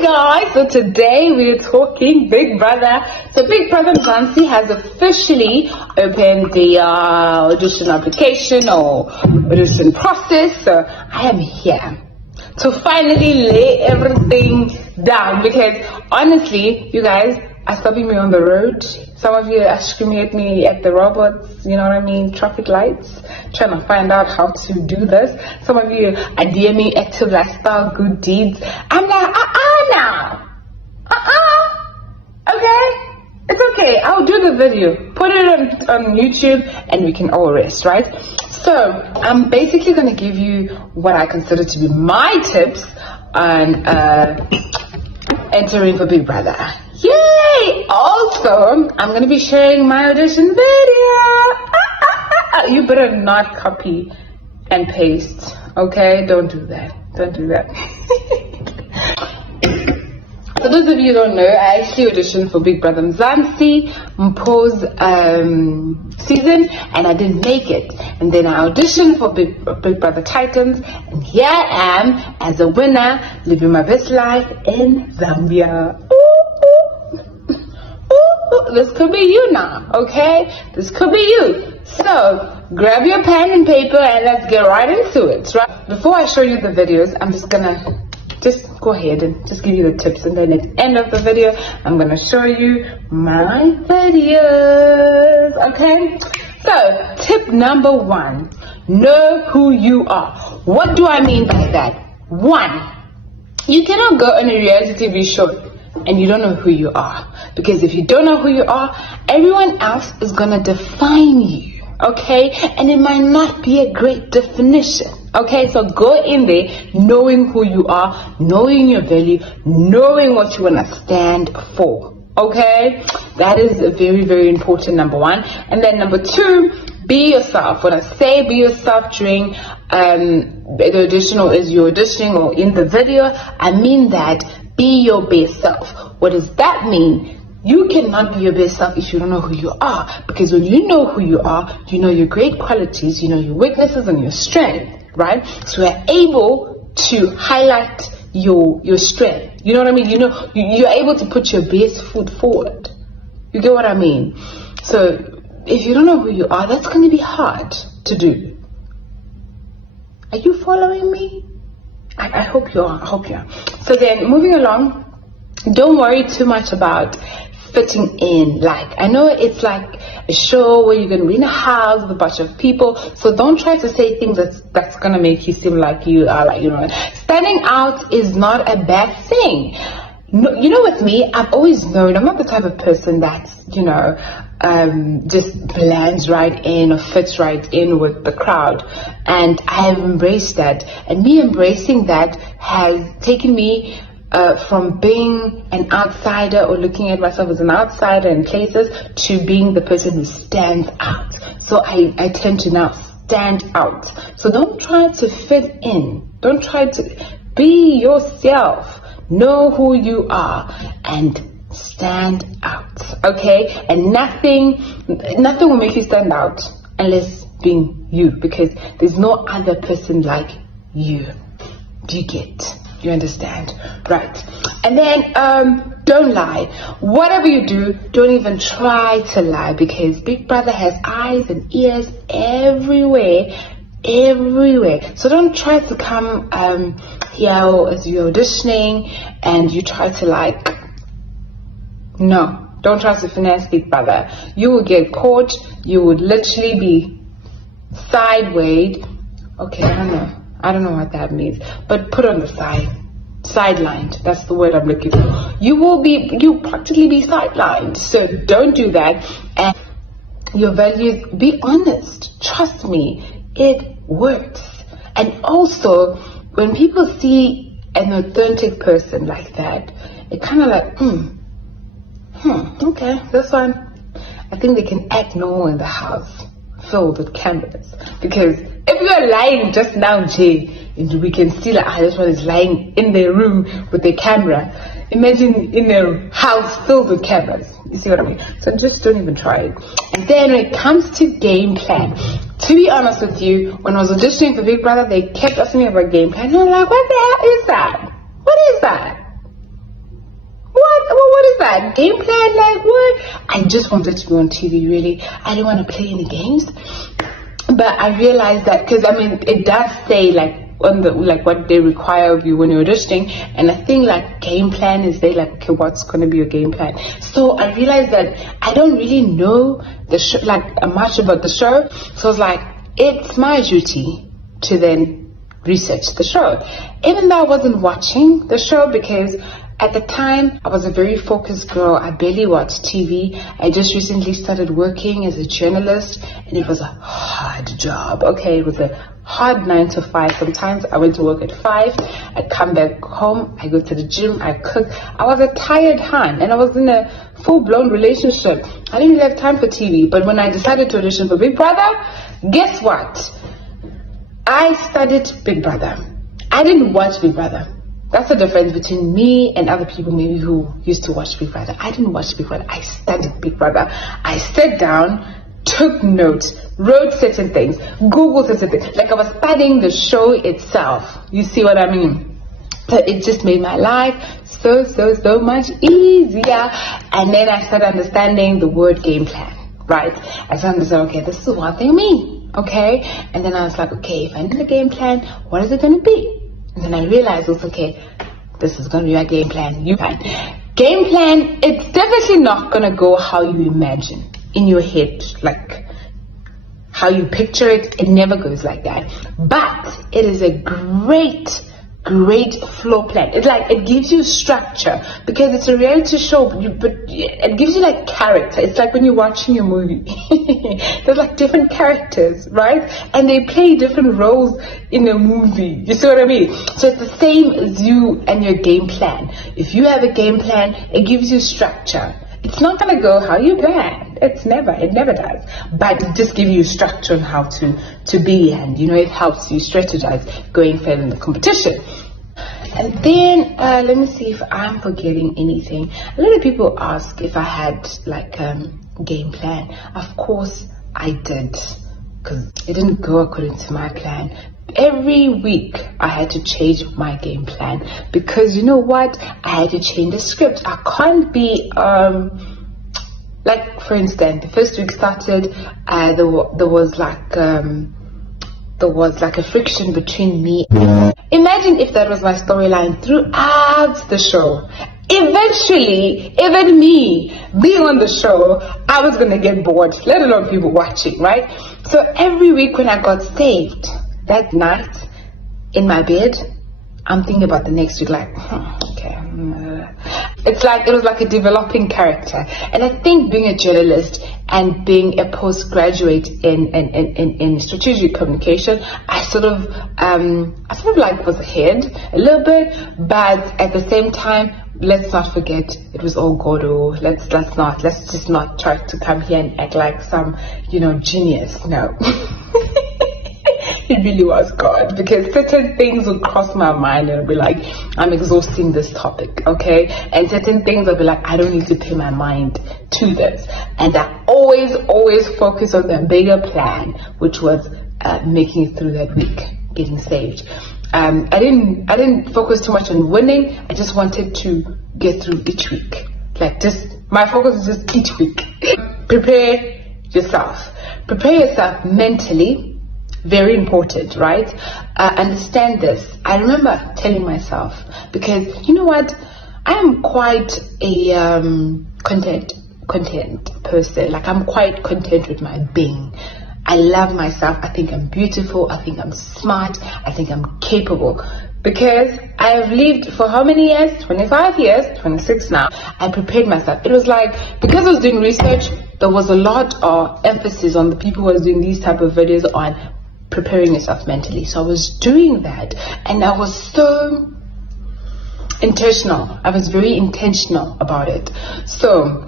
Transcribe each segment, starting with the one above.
Guys, so today we're talking Big Brother. So Big Brother Mzansi has officially opened the audition application or audition process. So I am here to finally lay everything down, because honestly, you guys are stopping me on the road. Some of you are screaming at me at the robots, you know what I mean, traffic lights, trying to find out how to do this. Some of you are DMing active lifestyle good deeds. I'm like, now. Okay? It's okay. I'll do the video. Put it on YouTube and we can all rest, right? So, I'm basically going to give you what I consider to be my tips on entering for Big Brother. Yay! Also, I'm going to be sharing my audition video. You better not copy and paste, okay? Don't do that. Don't do that. For those of you who don't know, I actually auditioned for Big Brother Mzansi, Mpo's season, and I didn't make it. And then I auditioned for Big Brother Titans, and here I am as a winner, living my best life in Zambia. This could be you now, okay? This could be you. So, grab your pen and paper and let's get right into it, right? Before I show you the videos, I'm just gonna go ahead and just give you the tips, and then at the end of the video, I'm gonna show you my videos, okay? So, tip number 1, know who you are. What do I mean by that? 1, you cannot go on a reality TV show and you don't know who you are, because if you don't know who you are, everyone else is gonna define you, okay? And it might not be a great definition, okay? So go in there knowing who you are, knowing your value, knowing what you want to stand for, okay? That is a very, very important, number 1. And then number 2, be yourself. When I say be yourself during the audition, or as you're auditioning, or in the video, I mean that be your best self. What does that mean? You cannot be your best self if you don't know who you are, because when you know who you are, you know your great qualities, you know your weaknesses and your strength, right? So you're able to highlight your strength. You know what I mean? You know, you're able to put your best foot forward. You get what I mean? So if you don't know who you are, that's going to be hard to do. Are you following me? I hope you are. I hope you are. So then, moving along, don't worry too much about fitting in. Like, I know it's like a show where you're going to be in a house with a bunch of people, so don't try to say things that's going to make you seem like you are, like, you know, standing out is not a bad thing. No, you know, with me, I've always known I'm not the type of person that's, you know, just blends right in or fits right in with the crowd, and I have embraced that, and me embracing that has taken me from being an outsider or looking at myself as an outsider in places to being the person who stands out. So I tend to now stand out. So don't try to fit in. Don't try to be yourself. Know who you are and stand out, okay? And nothing will make you stand out unless being you, because there's no other person like you. Do you get? You understand? Right. And then don't lie. Whatever you do, don't even try to lie, because Big Brother has eyes and ears everywhere. So don't try to come here as you're auditioning and you try to no, don't try to finesse Big Brother. You will get caught. You would literally be sideways. Okay, I don't know what that means, but put on the sidelined. That's the word I'm looking for. You'll practically be sidelined. So don't do that. And your values, be honest. Trust me, it works. And also, when people see an authentic person like that, it kind of like, okay, this one, I think they can act normal in the house filled with cameras. Because if you are lying just now, Jay, and we can see that this one is lying in their room with their camera, imagine in their house filled with cameras. You see what I mean? So just don't even try it. And then when it comes to game plan, to be honest with you, when I was auditioning for Big Brother, they kept asking me about game plan. And I'm like, what the hell is that? What is that? that? Game plan, like what? I just wanted to be on TV, really. I didn't want to play any games. But I realized that, because I mean, it does say like on the like what they require of you when you're auditioning, and I think like game plan is they like, okay, what's going to be your game plan? So I realized that I don't really know the show, like much about the show. So I was like, it's my duty to then research the show, even though I wasn't watching the show, because at the time I was a very focused girl. I barely watched TV. I just recently started working as a journalist, and it was a hard job. Okay, it was a hard 9 to 5. Sometimes I went to work at 5. I come back home, I go to the gym, I cook. I was a tired hand, and I was in a full-blown relationship. I didn't really have time for TV. But when I decided to audition for Big Brother, guess what? I studied Big Brother. I didn't watch Big Brother. That's the difference between me and other people maybe who used to watch Big Brother. I didn't watch Big Brother. I studied Big Brother. I sat down, took notes, wrote certain things, Googled certain things. Like I was studying the show itself. You see what I mean? So it just made my life so much easier. And then I started understanding the word game plan, right? I started understanding, okay, this is what they mean, okay? And then I was like, okay, if I need a game plan, what is it going to be? And then I realized it was, okay, this is going to be my game plan. Game plan, it's definitely not going to go how you imagine in your head, like how you picture it. It never goes like that. But it is a great floor plan. It's like it gives you structure, because it's a reality show, but it gives you like character. It's like when you're watching a movie. There's like different characters, right? And they play different roles in a movie. You see what I mean? So it's the same as you and your game plan. If you have a game plan, it gives you structure. It's not going to go how you plan. It never does. But it just gives you structure on how to be, and you know, it helps you strategize going further in the competition. And then let me see if I'm forgetting anything. A lot of people ask if I had like game plan. Of course I did, because it didn't go according to my plan. Every week I had to change my game plan, because you know what, I had to change the script. I can't be like, for instance, the first week started, there was like a friction between me. Imagine if that was my storyline throughout the show. Eventually, even me being on the show, I was gonna get bored, let alone people watching, right? So every week when I got saved, that night in my bed, I'm thinking about the next week, like, okay. It's like, it was like a developing character. And I think being a journalist and being a postgraduate in strategic communication, I sort of like was ahead a little bit, but at the same time, let's not forget it was all God. Let's just not try to come here and act like some, genius. No. It really was God, because certain things would cross my mind and I'd be like, I'm exhausting this topic, okay? And certain things I'd be like, I don't need to pay my mind to this. And I always focus on the bigger plan, which was making it through that week, getting saved. I didn't focus too much on winning. I just wanted to get through each week. My focus is just each week. Prepare yourself mentally. Very important, right? Understand this. I remember telling myself, because you know what, I am quite a content person. Like, I'm quite content with my being. I love myself. I think I'm beautiful. I think I'm smart. I think I'm capable, because I have lived for how many years? 25 years, 26 now. I prepared myself. It was like, because I was doing research, there was a lot of emphasis on the people who was doing these type of videos on preparing yourself mentally. So I was doing that, and I was so intentional. I was very intentional about it. So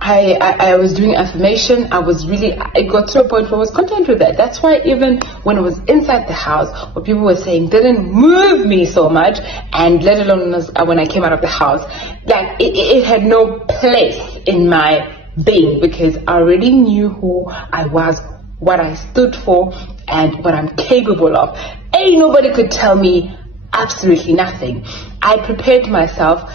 I was doing affirmation. I got to a point where I was content with that. That's why even when I was inside the house, what people were saying didn't move me so much, and let alone when I came out of the house, like it had no place in my being, because I already knew who I was, what I stood for, and what I'm capable of. Ain't nobody could tell me absolutely nothing. I prepared myself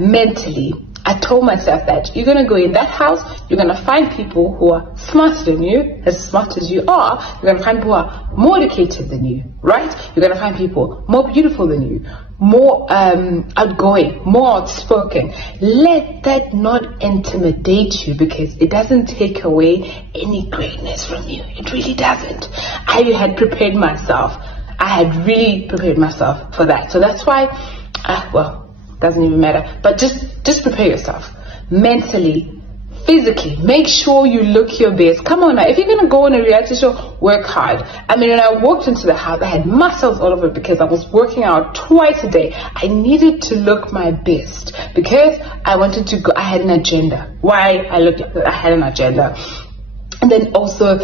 mentally. I told myself that you're going to go in that house, you're going to find people who are smarter than you, as smart as you are. You're going to find people who are more educated than you, right? You're going to find people more beautiful than you, more outgoing, more outspoken. Let that not intimidate you, because it doesn't take away any greatness from you. It really doesn't. I had prepared myself. I had really prepared myself for that. So that's why, doesn't even matter. But just prepare yourself mentally, physically. Make sure you look your best. Come on now. If you're going to go on a reality show, work hard. I mean, when I walked into the house, I had muscles all over because I was working out twice a day. I needed to look my best because I wanted to go. I had an agenda. Why I had an agenda. And then also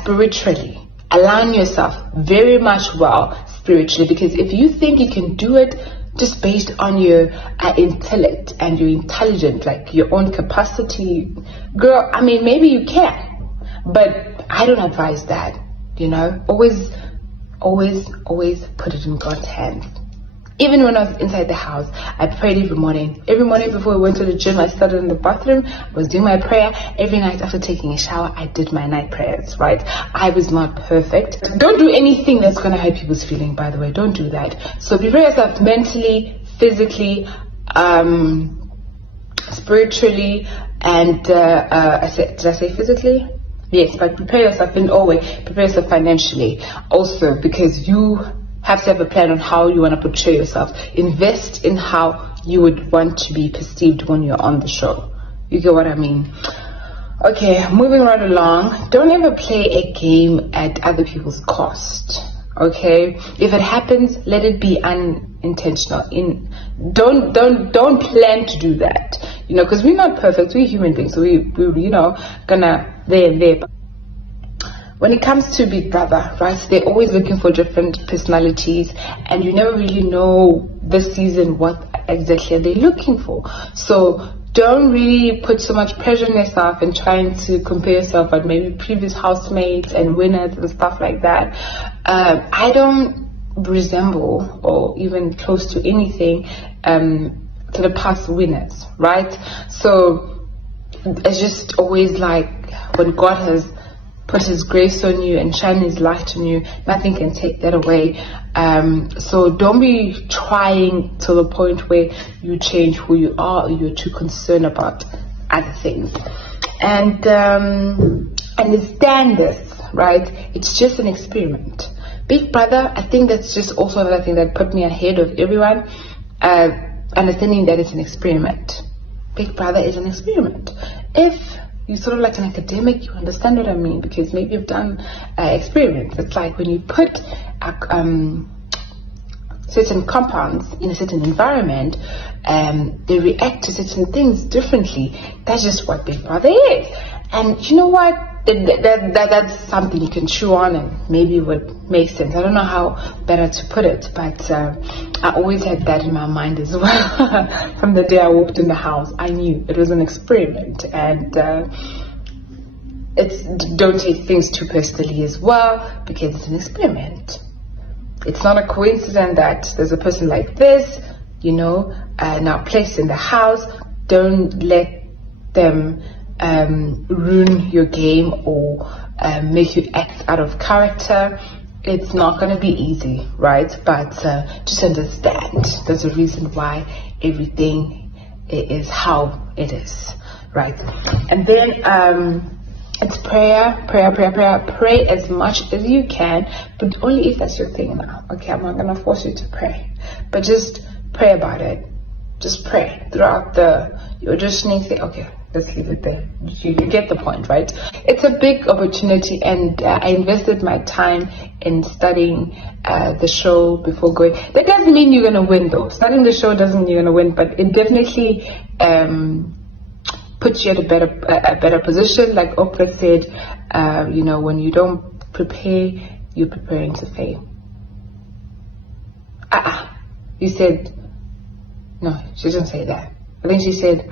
spiritually, align yourself very much well spiritually, because if you think you can do it just based on your intellect and your intelligence, like your own capacity, girl, I mean, maybe you can, but I don't advise that. Always put it in God's hands. Even when I was inside the house, I prayed every morning. Every morning before I went to the gym, I started in the bathroom, I was doing my prayer. Every night after taking a shower, I did my night prayers, right? I was not perfect. Don't do anything that's going to hurt people's feelings, by the way. Don't do that. So prepare yourself mentally, physically, spiritually, and did I say physically? Yes, but prepare yourself in all ways. Prepare yourself financially also, because you have to have a plan on how you want to portray yourself. Invest in how you would want to be perceived when you're on the show. You get what I mean? Okay, moving right along. Don't ever play a game at other people's cost. Okay? If it happens, let it be unintentional. Don't plan to do that. Because we're not perfect. We're human beings. So we gonna there. When it comes to Big Brother, right, they're always looking for different personalities, and you never really know this season what exactly are they looking for. So don't really put so much pressure on yourself and trying to compare yourself with maybe previous housemates and winners and stuff like that. I don't resemble or even close to anything to the past winners, right? So it's just always like when God has put his grace on you and shine his light on you, nothing can take that away. So don't be trying to the point where you change who you are, or you're too concerned about other things. And understand this, right? It's just an experiment. Big Brother, I think that's just also another thing that put me ahead of everyone, understanding that it's an experiment. Big Brother is an experiment. If you're sort of like an academic, you understand what I mean, because maybe you've done experiments. It's like when you put certain compounds in a certain environment, they react to certain things differently. That's just what Big Brother is. And you know what? That's something you can chew on and maybe would make sense. I don't know how better to put it, but I always had that in my mind as well. From the day I walked in the house, I knew it was an experiment, and don't take things too personally as well, because it's an experiment. It's not a coincidence that there's a person like this, now placed in the house. Don't let them ruin your game or make you act out of character. It's not going to be easy, right? But just understand there's a reason why everything is how it is, right? And then it's prayer. Pray as much as you can, but only if that's your thing now. Okay, I'm not going to force you to pray, but just pray about it. Just pray throughout your auditioning. Say, okay, let's leave it there. You get the point, right? It's a big opportunity, and I invested my time in studying the show before going. That doesn't mean you're going to win, though. Studying the show doesn't mean you're going to win, but it definitely puts you at a better position. Like Oprah said, when you don't prepare, you're preparing to fail. You said, no, she didn't say that. I think she said,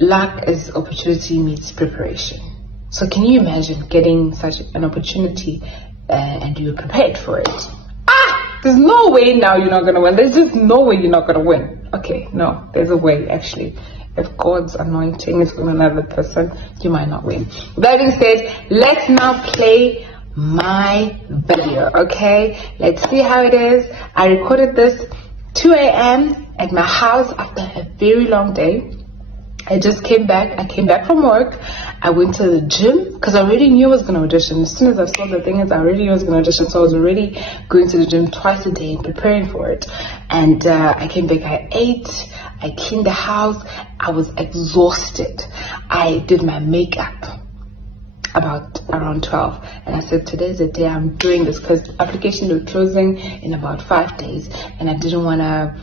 luck is opportunity meets preparation. So can you imagine getting such an opportunity and you're prepared for it? There's no way now you're not going to win. There's just no way you're not going to win. Okay, no, there's a way actually. If God's anointing is on another person, you might not win. That being said, let's now play my video, okay? Let's see how it is. I recorded this 2 a.m. at my house after a very long day. I just came back. I came back from work. I went to the gym because I already knew I was going to audition. As soon as I saw the thing is, I already knew I was going to audition. So I was already going to the gym twice a day and preparing for it. And I came back. I ate. I cleaned the house. I was exhausted. I did my makeup about around 12. And I said, today's the day I'm doing this because applications were closing in about 5 days. And I didn't want to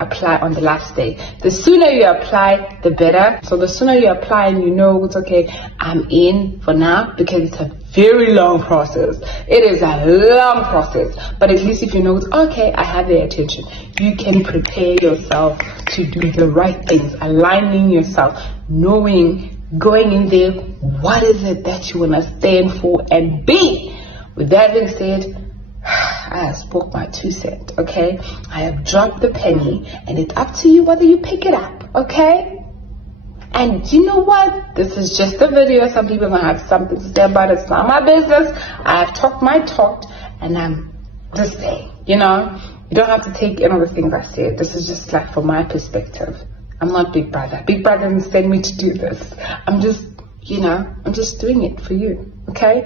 apply on the last day. The sooner you apply, the better. So the sooner you apply and you know it's okay, I'm in for now, because it's a very long process. It is a long process. But at least if you know it's okay, I have their attention. You can prepare yourself to do the right things, aligning yourself, knowing, going in there, what is it that you want to stand for and be. With that being said, I have spoke my 2 cents, okay? I have dropped the penny, and it's up to you whether you pick it up, okay? And you know what? This is just a video. Some people are going to have something to say about it. It's not my business. I've talked my talk, and I'm just saying, you know? You don't have to take any of the things I said. This is just like from my perspective. I'm not Big Brother. Big Brother didn't send me to do this. I'm just, you know, I'm just doing it for you, okay?